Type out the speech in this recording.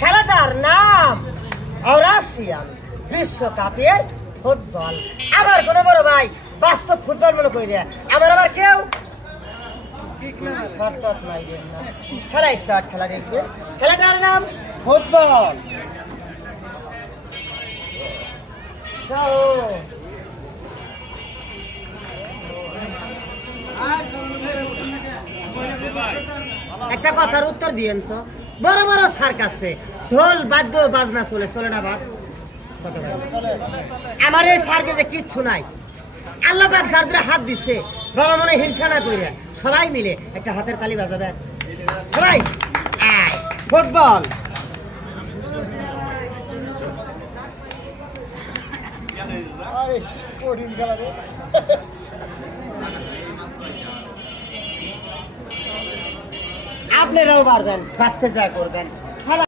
খেলাটার নাম রাশিয়ান বিশ্বকাপের ফুটবল। আবার কোন বড় ভাই বাস্তব ফুটবল মনে করি আমার আবার কেউ খেলা স্টার্ট, খেলা দেখবে। খেলাটার নাম ফুটবল। একটা কথার উত্তর দিয়েন তো, বড় বড় সার্কাসে ঢোল বাদ্য বাজনা চলে চলে না বাদ? আমার এই সার্কাসে কিচ্ছু নাই। আল্লাহ পাক যার ধরে হাত দিচ্ছে, বাবা মনে হিংসা না করে সবাই মিলে একটা হাতের তালি বাজাবে সবাই। ফুটবল। আপনারাও পারবেন, বাঁচতে যা করবেন।